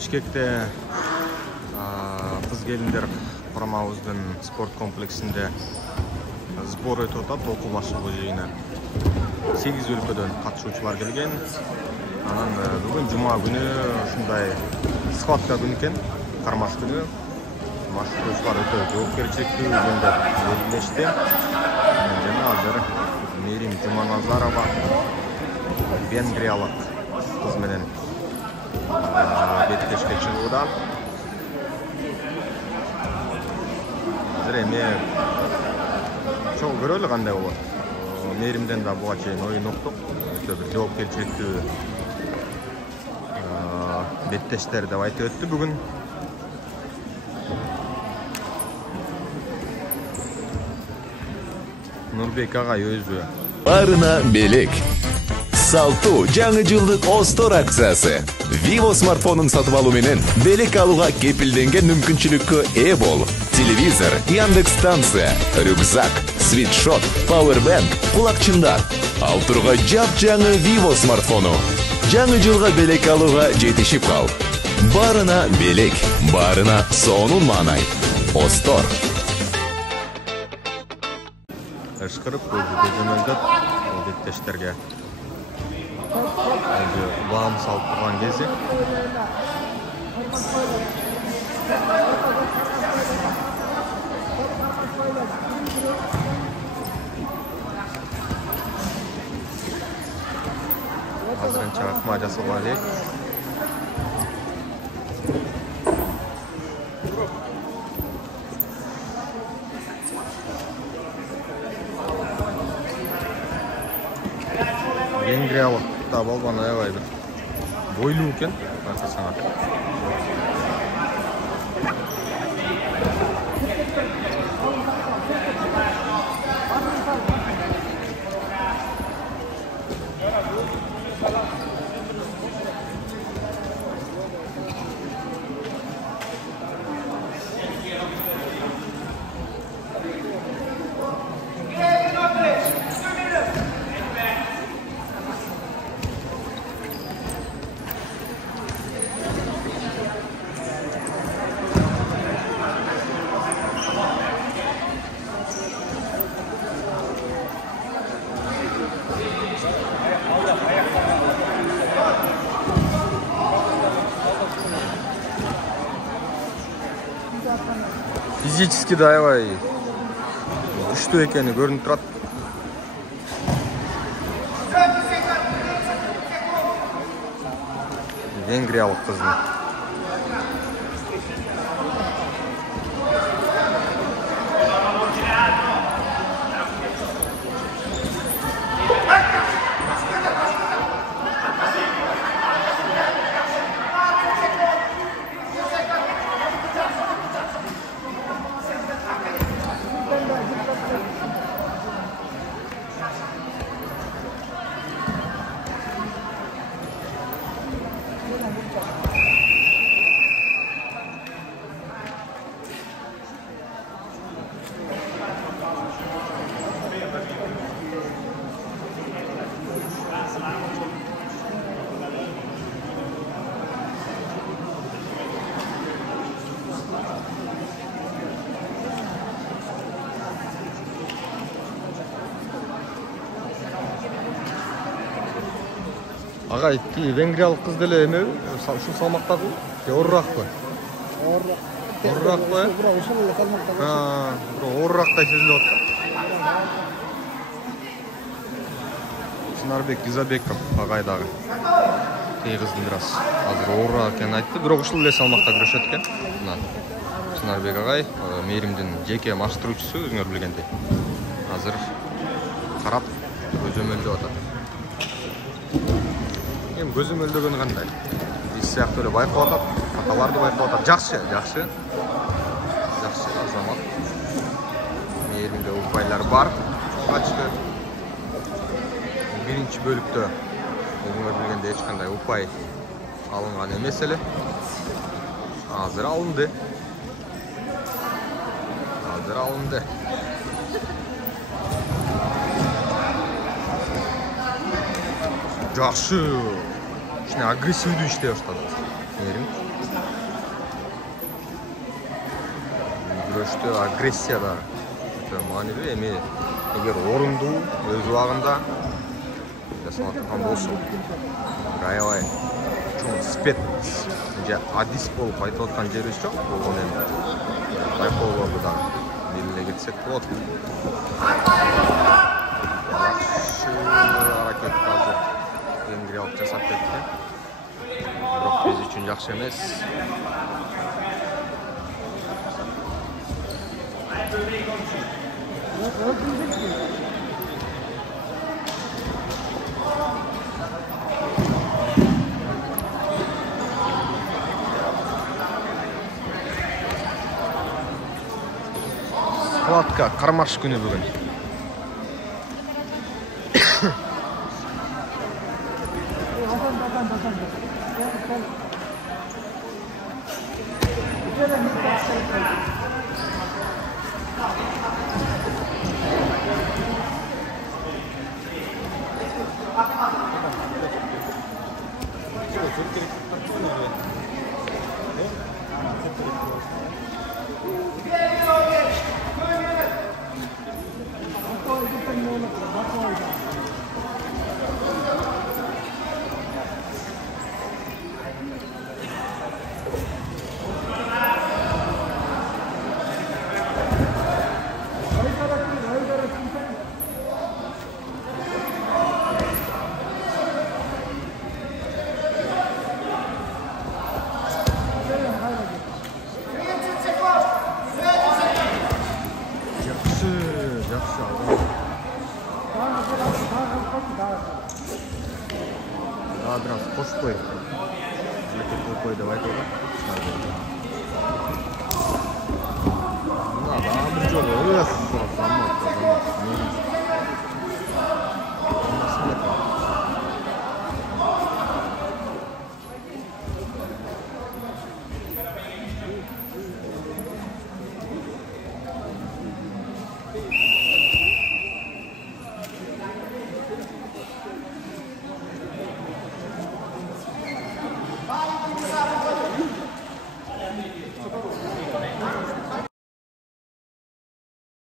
Бишкекте кыз келиндер курамабыздын спорт комплексинде сбор өтүп атат, окуу башталуу жыйыны. 8 өлкөдөн катышуучулар келген. Анан бүгүн жума күнү ушундай схватка күнү экен, кармаш күнү. Баштоочулар өтө жоопкерчиликтүү күндө белгилешти. Жана азыр Мерим Жуманазарова венгриялык кыз менен беттешке чыгууда. Азыр эми чоң көрөлү кандай болот. Меримден да буга чейин оюн уктук. Өтө бир жоопкерчиликтүү беттештер деп айтып өттү бүгүн. Нурбек агай өзү Барына белек. Салтуу жаңы жылдык Остор акциясы. Vivo смартфонун сатып алуу менен белек алууга кепилденген мүмкүнчүлүккө ээ бол. Телевизор, Яндекс станция, рюкзак, свитшот, пауэрбэнк, кулакчындар. Ал турга жап-жаңы Vivo смартфону. Жаңы жылга белек алууга жетишип кал. Барына белек, барына сонун маанай. Остор. ышкырып көзөмөлдөп беттештерге баам салып турган кези. Азырынча акма жасалган элек. Венгриялык да балбан аябай бир бойлуу экен, байкасаңар. Физически да аябай күчтүү экени көрүнүп турат. Венгриялык кыздын. Агай, венгриялык кыз деле эме ушул салмактагы оорураакпы? Оорураакпы? Бирок ушул эле салмакта. Бирок оорураактай сезилип атат. Чынарбек Ризабеков агай дагы тээ кыздын бир аз азыр оорураак экенин айтты, бирок ушул эле салмакта күрөшөт экен. Мына Чынарбек агай Меримдин жеке маштыруучусу, өзүңөр билгендей. Азыр карап көзөмөлдөп атат. Көзөмөлдөгөнү кандай? Биз сыяктуу эле байкап атат, аталарды байкап атат. Жакшы. Жакшы азамат. Меримде упайлар бар. Ачты. Биринчи бөлүктө өзүңөр билгендей эч кандай упай алынган эмес эле. Азыр алынды. Жакшы. Ушуна агрессивдүү иштей баштады. Мерим. күрөштө агрессия да өтө маанилүү. Эми эгер орундуу өз убагында жасала турган болсо, аябай чоң спец же адис болуп айтып аткан жерибиз жок. Бул эми байкоолорду да белгилей кетсек болот. Жакшы аракет азыр венгриялык жасап кетти. Бирок биз үчүн жакшы эмес. Складка кармаш күнү бүгүн. Жақсы алған. Daha biraz koş koy. Şöyle koy koy da var orada.